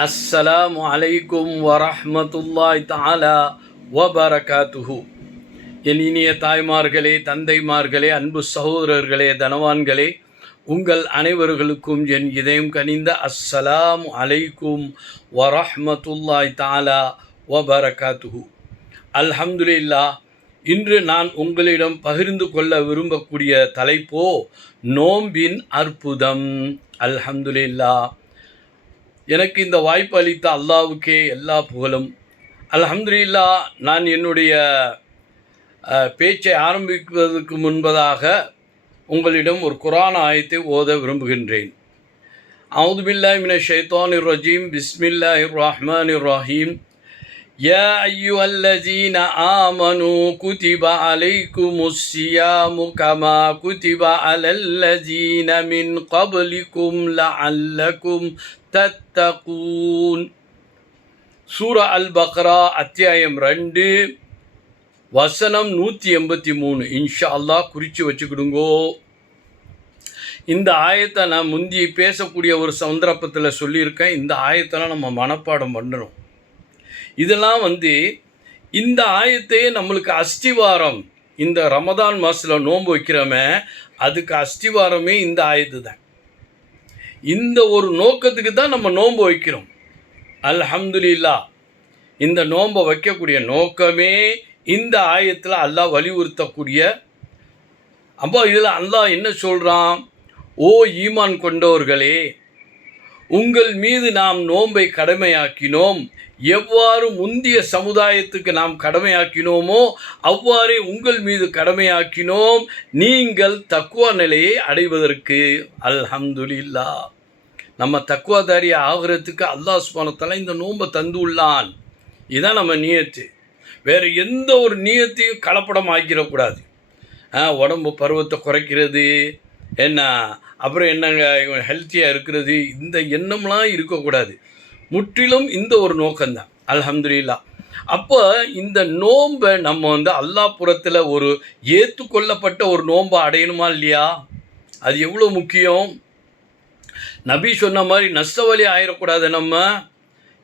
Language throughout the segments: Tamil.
அஸ்ஸலாமு அலைக்கும் வரஹ்மத்துல்லாஹி தஆலா வபரகாத்துஹு. என் இனிய தாய்மார்களே, தந்தைமார்களே, அன்பு சகோதரர்களே, தனவான்களே, உங்கள் அனைவர்களுக்கும் என் இதயம் கனிந்த அஸ்ஸலாமு அலைக்கும் வரஹ்மத்துல்லாஹி தஆலா வபரகாத்துஹு. அல்ஹம்துலில்லாஹ். இன்று நான் உங்களிடம் பகிர்ந்து கொள்ள விரும்பக்கூடிய தலைப்போ நோம்பின் அற்புதம். அல்ஹம்துலில்லாஹ். எனக்கு இந்த வாய்ப்பு அளித்த அல்லாவுக்கே எல்லா புகழும். அல்ஹம்துலில்லாஹ். நான் என்னுடைய பேச்சை ஆரம்பிப்பதற்கு முன்பதாக உங்களிடம் ஒரு குர்ஆன் ஆயத்தை ஓத விரும்புகின்றேன். அஊது பில்லாஹி மினஷ் ஷைத்தானிர் ரஜீம். பிஸ்மில்லாஹிர் ரஹ்மானிர் ரஹீம். யா அய்யுஹல்லஸீன ஆமனூ குதிப அலைக்குமுஸ் ஸியாமு கமா குதிப அலல்லஸீன மின் கப்லிக்கும் லஅல்லக்கும் தத்தகூன். சூரா அல் பக்ரா அத்தியாயம் 2 வசனம் 183. இன்ஷா அல்லாஹ் குறித்து வச்சுக்கிடுங்கோ. இந்த ஆயத்தை நான் முந்தி பேசக்கூடிய ஒரு சந்தர்ப்பத்தில் சொல்லியிருக்கேன். இந்த ஆயத்தெல்லாம் நம்ம மனப்பாடம் பண்ணணும். இதெல்லாம் இந்த ஆயத்தையே நம்மளுக்கு அஸ்திவாரம். இந்த ரமதான் மாதத்தில் நோன்பு வைக்கிறோமே, அதுக்கு அஸ்திவாரமே இந்த ஆயத்து தான். இந்த ஒரு நோக்கத்துக்கு தான் நம்ம நோன்பு வைக்கிறோம். அல்ஹம்துலில்லாஹ். இந்த நோன்பை வைக்கக்கூடிய நோக்கமே இந்த ஆயத்தில் அல்லாஹ் வலியுறுத்தக்கூடிய. அப்போ இதில் அல்லாஹ் என்ன சொல்கிறான்? ஓ ஈமான் கொண்டவர்களே, உங்கள் மீது நாம் நோன்பை கடமையாக்கினோம். எவ்வாறு முந்திய சமுதாயத்துக்கு நாம் கடமையாக்கினோமோ அவ்வாறே உங்கள் மீது கடமையாக்கினோம், நீங்கள் தக்குவா நிலையை அடைவதற்கு. அல்ஹம்துலில்லாஹ். நம்ம தக்குவாதாரி ஆகிறதுக்கு அல்லாஹ் சுப்ஹானஹு வ தஆலா இந்த நோன்பை தந்து உள்ளான். இதுதான் நம்ம நியத்து. வேறு எந்த ஒரு நியத்தையும் கலப்படம் ஆக்கிடக்கூடாது. உடம்பு பருவத்தை குறைக்கிறது என்ன, அப்புறம் என்னங்க ஹெல்த்தியாக இருக்கிறது, இந்த எண்ணம்லாம் இருக்கக்கூடாது. முற்றிலும் இந்த ஒரு நோக்கம்தான். அல்ஹம்துலில்லாஹ். அப்போ இந்த நோன்பை நம்ம அல்லாஹ் புறத்தில் ஒரு ஏற்றுக்கொள்ளப்பட்ட ஒரு நோன்பை அடையணுமா இல்லையா? அது எவ்வளோ முக்கியம். நபி சொன்ன மாதிரி நஷ்டவழி ஆயிடக்கூடாது. நம்ம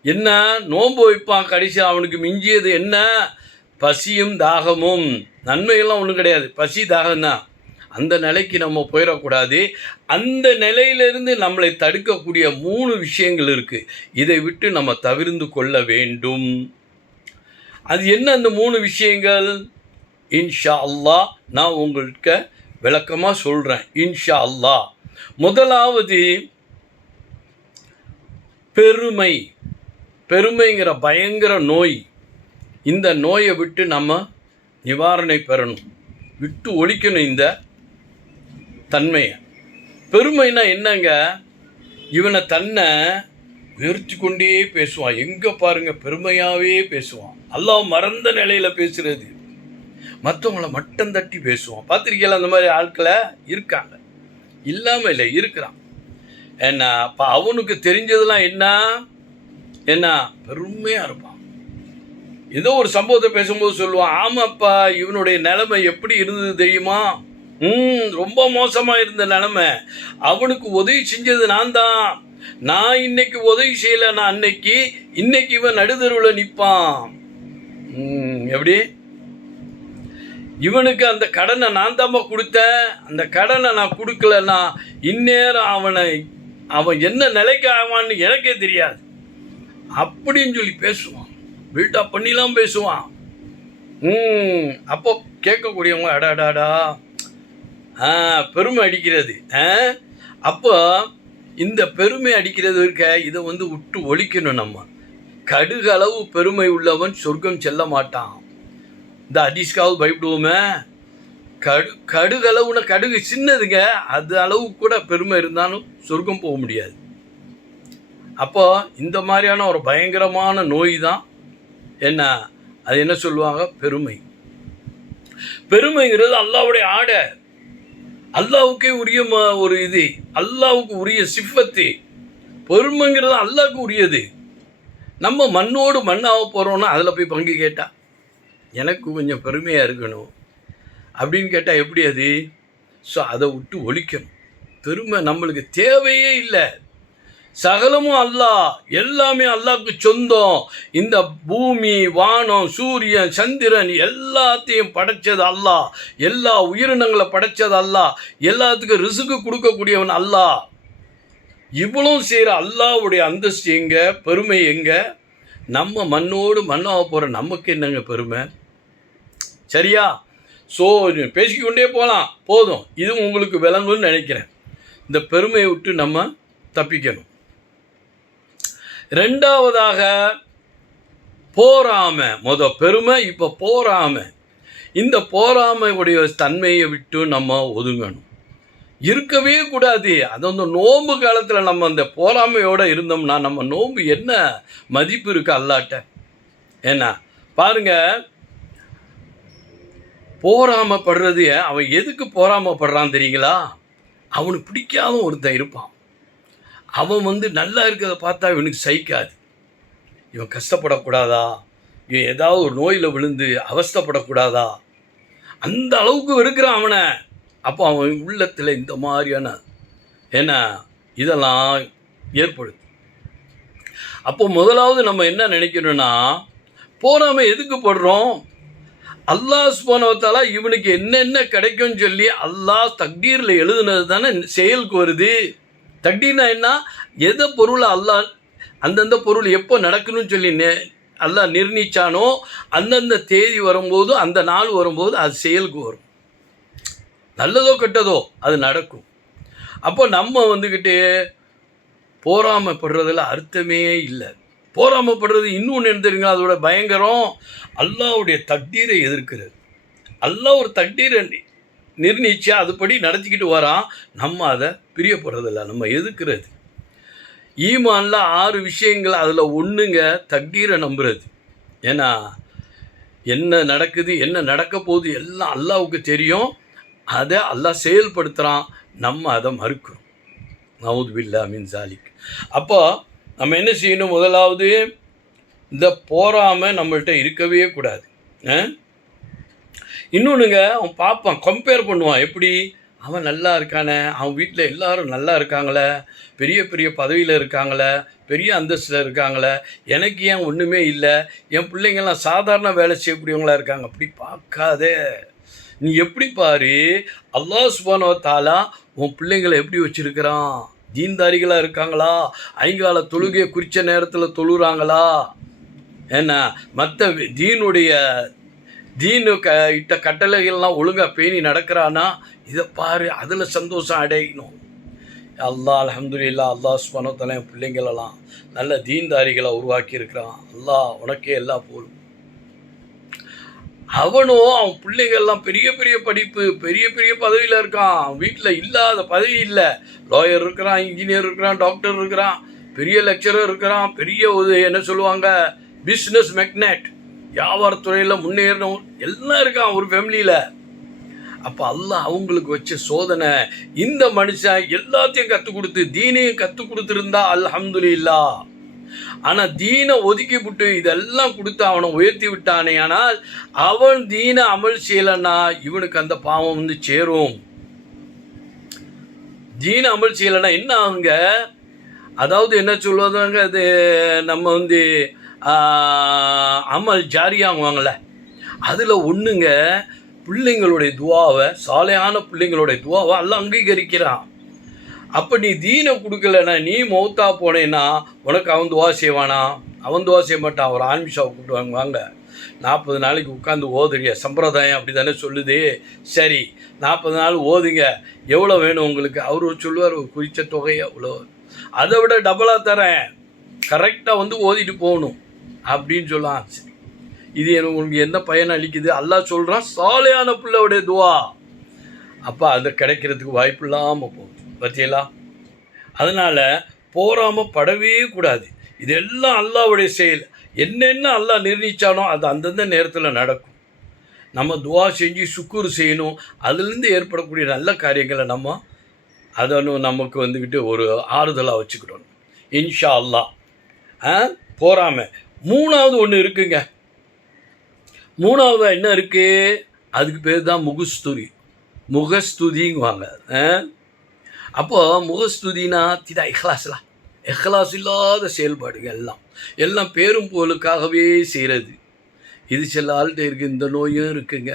என்ன நோன்பு வைப்பான், கடைசி அவனுக்கு மிஞ்சியது என்ன? பசியும் தாகமும். நன்மைகள்லாம் ஒன்றும் கிடையாது, பசி தாகம்தான். அந்த நிலைக்கு நம்ம போயிடக்கூடாது. அந்த நிலையிலிருந்து நம்மளை தடுக்கக்கூடிய 3 விஷயங்கள் இருக்குது. இதை விட்டு நம்ம தவிர்ந்து கொள்ள வேண்டும். அது என்ன அந்த 3 விஷயங்கள்? இன்ஷா அல்லாஹ் நான் உங்களுக்கு விளக்கமாக சொல்கிறேன். இன்ஷா அல்லாஹ். முதலாவது பெருமை. பெருமைங்கிற பயங்கர நோய். இந்த நோயை விட்டு நம்ம நிவாரணை பெறணும், விட்டு ஒழிக்கணும் இந்த தன்மையை. பெருமைனா என்னங்க? இவனை தன்னை உயர்த்தி கொண்டே பேசுவான். எங்கே பாருங்கள் பெருமையாகவே பேசுவான். அல்லாஹ் மறந்த நிலையில் பேசுகிறது. மற்றவங்களை மட்டம் தட்டி பேசுவான். பார்த்துருக்கீங்களா? அந்த மாதிரி ஆட்களை இருக்காங்க, இல்லாமல் இல்லை, இருக்கிறான். என்ன அப்போ அவனுக்கு தெரிஞ்சதெல்லாம் என்ன பெருமையாக இருப்பான். ஏதோ ஒரு சம்பவத்தை பேசும்போது சொல்லுவான், ஆமாப்பா இவனுடைய நிலைமை எப்படி இருந்தது தெரியுமா? ரொம்ப மோசமாக இருந்த நிலைமை. அவனுக்கு உதவி செஞ்சது நான் தான். நான் இன்னைக்கு உதவி செய்யலைன்னா இன்னைக்கு இவன் நடுதருவில் நிற்பான். எப்படி? இவனுக்கு அந்த கடனை நான் தான்ப்பா கொடுத்தேன். அந்த கடனை நான் கொடுக்கலன்னா இந்நேரம் அவன் என்ன நிலைக்கு ஆவான்னு எனக்கே தெரியாது அப்படின்னு சொல்லி பேசுவான். பில்டப் பண்ணிலாம் பேசுவான். அப்போ கேட்கக்கூடியவங்க அடாடாடா பெருமை அடிக்கிறது. அப்போ இந்த பெருமை அடிக்கிறது இருக்க, இதை விட்டு ஒழிக்கணும். நம்ம கடுகளவு பெருமை உள்ளவன் சொர்க்கம் செல்ல மாட்டான். இந்த ஹதீஸ்காவது பயப்படுவோமே. கடுகளவுன கடுகு சின்னதுங்க, அது அளவு கூட பெருமை இருந்தாலும் சொர்க்கம் போக முடியாது. அப்போ இந்த மாதிரியான ஒரு பயங்கரமான நோய் தான் என்ன, அது என்ன சொல்லுவாங்க? பெருமை. பெருமைங்கிறது அல்லாஹ்வுடைய ஆடை, அல்லாஹ்வுக்கே உரிய ஒரு இது, அல்லாஹ்வுக்கு உரிய சிஃபத்து. பெருமைங்கிறது அல்லாஹ்வுக்கு உரியது. நம்ம மண்ணோடு மண்ணாக போகிறோன்னா அதில் போய் பங்கு கேட்டால் எனக்கு கொஞ்சம் பெருமையாக இருக்கணும் அப்படின்னு கேட்டால் எப்படி அது? ஸோ அதை விட்டு ஒழிக்கணும். பெருமை நம்மளுக்கு தேவையே இல்லை. சகலமும் அல்லாஹ், எல்லாமே அல்லாஹ்க்கு சொந்தம். இந்த பூமி, வானம், சூரியன், சந்திரன் எல்லாத்தையும் படைச்சது அல்லாஹ். எல்லா உயிரினங்களை படைச்சது அல்லாஹ். எல்லாத்துக்கும் ரிசுக்கு கொடுக்கக்கூடியவன் அல்லாஹ். இவ்வளவும் செய்கிற அல்லாஹ்வுடைய அந்தஸ்து எங்கே, பெருமை எங்கே? நம்ம மண்ணோடு மண்ணாக போகிற நமக்கு என்னங்க பெருமை? சரியா? ஸோ பேசிக்கொண்டே போகலாம், போதும். இது உங்களுக்கு விளங்குன்னு நினைக்கிறேன். இந்த பெருமையை விட்டு நம்ம தப்பிக்கணும். ரெண்டாவதாக போராமை. பெருமை, இப்போ போராமை. இந்த போராமையுடைய தன்மையை விட்டு நம்ம ஒதுங்கணும், இருக்கவே கூடாது. அது அந்த நோன்பு காலத்தில் நம்ம அந்த போராமையோடு இருந்தோம்னா நம்ம நோன்பு என்ன மதிப்பு இருக்கு அல்லாட்ட? ஏன்னா பாருங்க, போராமப்படுறது, அவன் எதுக்கு போராமப்படுறான் தெரியுங்களா? அவனுக்கு பிடிக்காத ஒருத்தன் இருப்பான். அவன் நல்லா இருக்கிறத பார்த்தா இவனுக்கு சகிக்காது. இவன் கஷ்டப்படக்கூடாதா, இவன் ஏதாவது ஒரு நோயில் விழுந்து அவஸ்தைப்படக்கூடாதா, அந்த அளவுக்கு வெறுக்கிறான் அவனை. அப்போ அவன் உள்ளத்தில் இந்த மாதிரியான இதெல்லாம் ஏற்படுது. அப்போ முதலாவது நம்ம என்ன நினைக்கணும்னா, போராமை எதுக்கு படுறோம்? அல்லாஹ் சுப்ஹானஹு வ தஆலா இவனுக்கு என்னென்ன கிடைக்கும்னு சொல்லி அல்லாஹ் தக்தீரில் எழுதுனது தானே செயலுக்கு வருது. தக்தீர்னா என்ன? எதை பொருள் அல்லாஹ் அந்தந்த பொருள் எப்போ நடக்கணும்னு சொல்லி அல்லாஹ் நிர்ணயிச்சானோ அந்தந்த தேதி வரும்போது, அந்த நாள் வரும்போது அது செயலுக்கு வரும். நல்லதோ கெட்டதோ அது நடக்கும். அப்போ நம்ம போராமைப்படுறதுல அர்த்தமே இல்லை. போராமைப்படுறது இன்னொன்று என்ன தெரியுங்க? அதோட பயங்கரம், அல்லாஹ்வுடைய தக்தீரை எதிர்க்கிறது. அல்லாஹ் ஒரு தக்தீரை நிர்ணயிச்சா அதுபடி நடத்திக்கிட்டு வரான். நம்ம அதை பிரியப்படுறதில்ல, நம்ம எதிர்க்கிறது. ஈமான்ல 6 விஷயங்கள், அதில் ஒன்றுங்க தக்தீரை நம்புறது. ஏன்னா என்ன நடக்குது, என்ன நடக்க போகுது எல்லாம் அல்லாஹ்வுக்கு தெரியும். அதை அல்லாஹ் செயல்படுத்துகிறான், நம்ம அதை மறுக்கிறோம். நவுது பில்லாஹ் மின் ஜாலிக். அப்போ நம்ம என்ன செய்யணும்? முதலாவது, இந்த போராமை நம்மள்கிட்ட இருக்கவே கூடாது. இன்னொன்றுங்க, அவன் பார்ப்பான், கம்பேர் பண்ணுவான். எப்படி? அவன் நல்லா இருக்கானே, அவன் வீட்டில் எல்லாரும் நல்லா இருக்காங்களே, பெரிய பெரிய பதவியில் இருக்காங்களே, பெரிய அந்தஸ்தில் இருக்காங்களே, எனக்கு ஏன் ஒன்றுமே இல்லை, என் பிள்ளைங்கள்லாம் சாதாரண வேலை செய்யக்கூடியவங்களாக இருக்காங்க. அப்படி பார்க்காதே. நீ எப்படி பாரு, அல்லாஹ் சுப்ஹானஹு வ தஆலா உன் பிள்ளைங்களை எப்படி வச்சுருக்கிறான்? தீன்தாரிகளாக இருக்காங்களா? ஐங்கால தொழுகையை குறித்த நேரத்தில் தொழுகிறாங்களா? மற்ற தீனு இட்ட கட்டளைகள்லாம் ஒழுங்காக பேணி நடக்கிறானா? இதை பாரு, அதில் சந்தோஷம் அடையணும். அல்லாஹ் அல்ஹம்துலில்லாஹ், அல்லாஹ் சுப்ஹானஹு வ தஆலா என் பிள்ளைங்களெல்லாம் நல்ல தீன்தாரிகளை உருவாக்கி இருக்கிறான். அல்லாஹ் உனக்கே எல்லாம் போலும். அவனும் அவன் பிள்ளைகள்லாம் பெரிய பெரிய படிப்பு, பெரிய பெரிய பதவியில் இருக்கான். அவன் வீட்டில் இல்லாத பதவி இல்லை. லாயர் இருக்கிறான், இன்ஜினியர் இருக்கிறான், டாக்டர் இருக்கிறான், பெரிய லெக்சரர் இருக்கிறான், பெரிய பிஸ்னஸ் மெக்னேட், வியாபாரத்துறையில் முன்னேறணும் எல்லாம் இருக்கான் ஒரு ஃபேமிலியில். அப்போ அல்லாஹ் அவங்களுக்கு வச்ச சோதனை. இந்த மனுஷன் எல்லாத்தையும் கற்றுக் கொடுத்து தீனையும் கற்றுக் கொடுத்துருந்தா அல்ஹம்துலில்லாஹ். ஆனால் தீனை ஒதுக்கி விட்டு இதெல்லாம் கொடுத்து அவனை உயர்த்தி விட்டானே, ஆனால் அவன் தீனை அமல் செய்யலைன்னா இவனுக்கு அந்த பாவம் சேரும். தீனை அமல் செய்யலைன்னா என்ன ஆகுங்க? அதாவது என்ன சொல்லுவாங்க, அது நம்ம அமல் ஜாரியாங்குவாங்கள்ல, அதில் ஒன்றுங்க, பிள்ளைங்களுடைய துவாவை, சாலையான பிள்ளைங்களுடைய துவாவை எல்லாம் அங்கீகரிக்கிறான். அப்போ நீ தீனை கொடுக்கலன்னா, நீ மௌத்தா போனேன்னா உனக்கு அவன் துவா செய்வானா? அவன் துவா செய்ய மாட்டான். அவர் ஆன்மிஷாவை கூப்பிட்டு வாங்க, 40 நாளைக்கு உட்காந்து ஓதுறிய சம்பிரதாயம் அப்படி தானே சொல்லுது. சரி, 40 நாள் ஓதுங்க, எவ்வளோ வேணும் உங்களுக்கு? அவர் சொல்லுவார், ஒரு குறித்த தொகை அவ்வளோ, அதை விட டபுளாக தரேன், கரெக்டாக ஓதிட்டு போகணும் அப்படின்னு சொல்லலாம். சரி, இது உங்களுக்கு என்ன பயன் அளிக்குது? அல்லாஹ் சொல்கிறான், சாலையான பிள்ளையோடைய துவா. அப்போ அது கிடைக்கிறதுக்கு வாய்ப்பு இல்லாமல் போகுது. பற்றியலா? அதனால் போராமப்படவே கூடாது. இதெல்லாம் அல்லாஹ்வுடைய செயல். என்னென்ன அல்லாஹ் நிர்ணயிச்சானோ அது அந்தந்த நேரத்தில் நடக்கும். நம்ம துவா செஞ்சு சுக்குர் செய்யணும். அதுலேருந்து ஏற்படக்கூடிய நல்ல காரியங்களை நம்ம நமக்கு ஒரு ஆறுதலாக வச்சுக்கிடணும். இன்ஷா அல்லாஹ். போராமை. 3வது ஒன்று இருக்குங்க. 3வது என்ன இருக்குது? அதுக்கு பேர் தான் முகஸ்துதிங்குவாங்க. அப்போது முகஸ்துதினா திதா இஹ்லாஸ்லாம் இஹ்லாஸ் இல்லாத செயல்பாடுகள் எல்லாம் பேரும் புகழுக்காகவே செய்கிறது. இது சில ஆள்கிட்ட இருக்குது. இந்த நோயும் இருக்குங்க.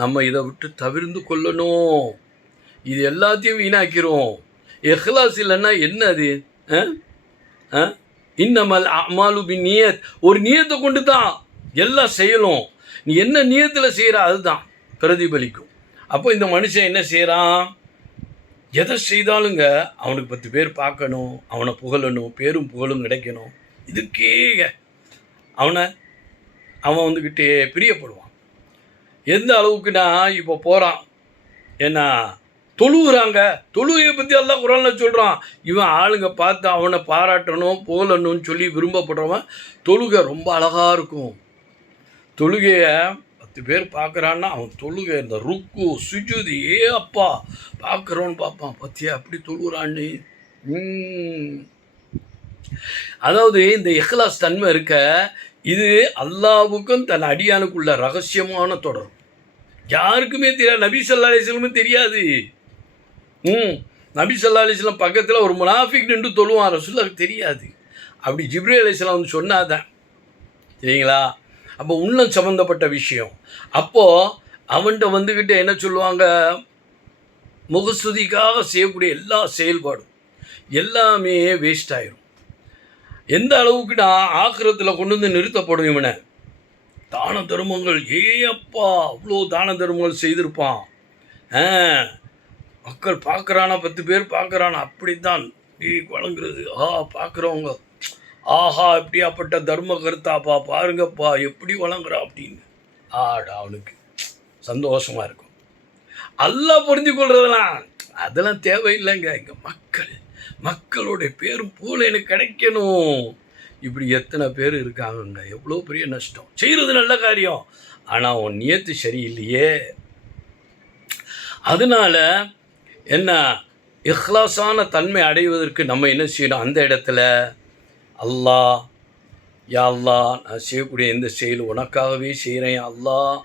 நம்ம இதை விட்டு தவிர்த்து கொள்ளணும். இது எல்லாத்தையும் வீணாக்கிறோம். இஹ்லாஸ் இல்லைன்னா என்ன அது? இன்னமல் அமாலு பின்னியத். ஒரு நியத்தை கொண்டு தான் எல்லாம் செய்யணும். நீ என்ன நியத்தில் செய்கிற அதுதான் பிரதிபலிக்கும். அப்போ இந்த மனுஷன் என்ன செய்கிறான்? எதை செய்தாலுங்க அவனுக்கு 10 பேர் பார்க்கணும், அவனை புகழணும், பேரும் புகழும் கிடைக்கணும். இதுக்கே அவன் வந்துக்கிட்டே பிரியப்படுவான். எந்த அளவுக்குன்னா இப்போ போகிறான், ஏன்னா தொழுகிறாங்க. தொழுகையை பற்றி எல்லாம் குரானில் சொல்கிறான். இவன் ஆளுங்க பார்த்து அவனை பாராட்டணும், புகழணும்னு சொல்லி விரும்பப்படுறவன் தொழுகை ரொம்ப அழகாக இருக்கும். தொழுகையை 10 பேர் பார்க்குறான்னா அவன் தொழுகை இந்த ருக்கு சுஜூதி அப்பா பார்க்குறோன்னு பார்ப்பான். பத்தியா அப்படி தொழுகிறான்னு. அதாவது இந்த இஹ்லாஸ் தன்மை இருக்க, இது அல்லாவுக்கும் தன் அடியானுக்குள்ள ரகசியமான தொடர். யாருக்குமே தெரியாது. நபி ஸல்லல்லாஹு அலைஹி வஸல்லம் தெரியாது. நபி ஸல்லல்லாஹு அலைஹி வஸல்லம் பக்கத்தில் ஒரு முனாஃபிக் நின்று தொழுவான், ரசூலுல்லாஹ்க்கு தெரியாது. அப்படி ஜிப்ரீல் அலைஹிஸ்ஸலாம் வந்து சொன்னாதான் சரிங்களா? அப்போ உள்ளம் சம்மந்தப்பட்ட விஷயம். அப்போது அவன்கிட்ட வந்துக்கிட்டு என்ன சொல்லுவாங்க, முகஸ்துதிக்காக செய்யக்கூடிய எல்லா செயல்பாடும் எல்லாமே வேஸ்ட் ஆயிரும். எந்த அளவுக்குன்னா ஆக்கிரத்தில் கொண்டு வந்து நிறுத்தப்படும். இவனை தான தர்மங்கள் அப்பா அவ்வளோ தான தர்மங்கள் செய்திருப்பான். மக்கள் பார்க்குறானா, 10 பேர் பார்க்குறானா, அப்படித்தான் வழங்குறது. பார்க்குறவங்க ஆஹா எப்படியாப்பட்ட தர்ம கருத்தாப்பா பாருங்கப்பா எப்படி வழங்குறா அப்படின்னு அவனுக்கு சந்தோஷமாக இருக்கும். எல்லாம் புரிஞ்சு கொள்றதெல்லாம் அதெல்லாம் தேவையில்லைங்க. இங்கே மக்களுடைய பேரும் போல எனக்கு கிடைக்கணும். இப்படி எத்தனை பேர் இருக்காங்கங்க. எவ்வளோ பெரிய நஷ்டம். செய்கிறது நல்ல காரியம், ஆனால் உன் நியத்து சரியில்லையே. அதனால் என்ன, இஹ்லாஸான தன்மை அடைவதற்கு நம்ம என்ன செய்யணும்? அந்த இடத்துல அல்லாஹ், யா அல்லாஹ் நான் செய்யக்கூடிய எந்த செயல் உனக்காகவே செய்கிறேன். அல்லாஹ்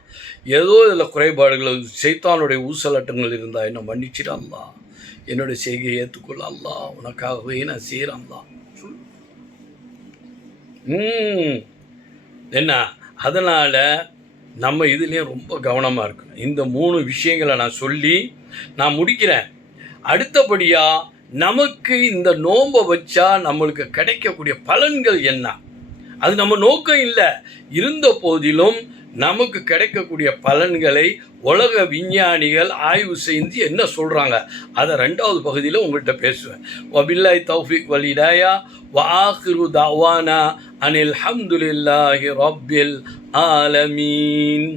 ஏதோ இதில் குறைபாடுகள் சைத்தானுடைய ஊசலாட்டங்கள் இருந்தால் என்ன மன்னிச்சிட அல்லாஹ், என்னுடைய செய்கையை ஏற்றுக்கொள்ள அல்லாஹ், உனக்காகவே நான் செய்கிறேன் அல்லாஹ் சொல். என்ன, அதனால் நம்ம இதுலேயும் ரொம்ப கவனமாக இருக்கணும். இந்த 3 விஷயங்களை நான் சொல்லி நான் முடிக்கிறேன். அடுத்தபடியாக நமக்கு இந்த நோன்பை வச்சா நம்மளுக்கு கிடைக்கக்கூடிய பலன்கள் என்ன, அது நம்ம நோக்கம் இல்லை. இருந்த போதிலும் நமக்கு கிடைக்கக்கூடிய பலன்களை உலக விஞ்ஞானிகள் ஆய்வு செய்து என்ன சொல்கிறாங்க அதை 2வது பகுதியில் உங்கள்கிட்ட பேசுவேன். வபில்லாஹி தௌஃபீக் வல் ஹிதாயா வ ஆகிரு தஅவானா அனில் ஹம்துலில்லாஹி ரப்பில் ஆலமீன்.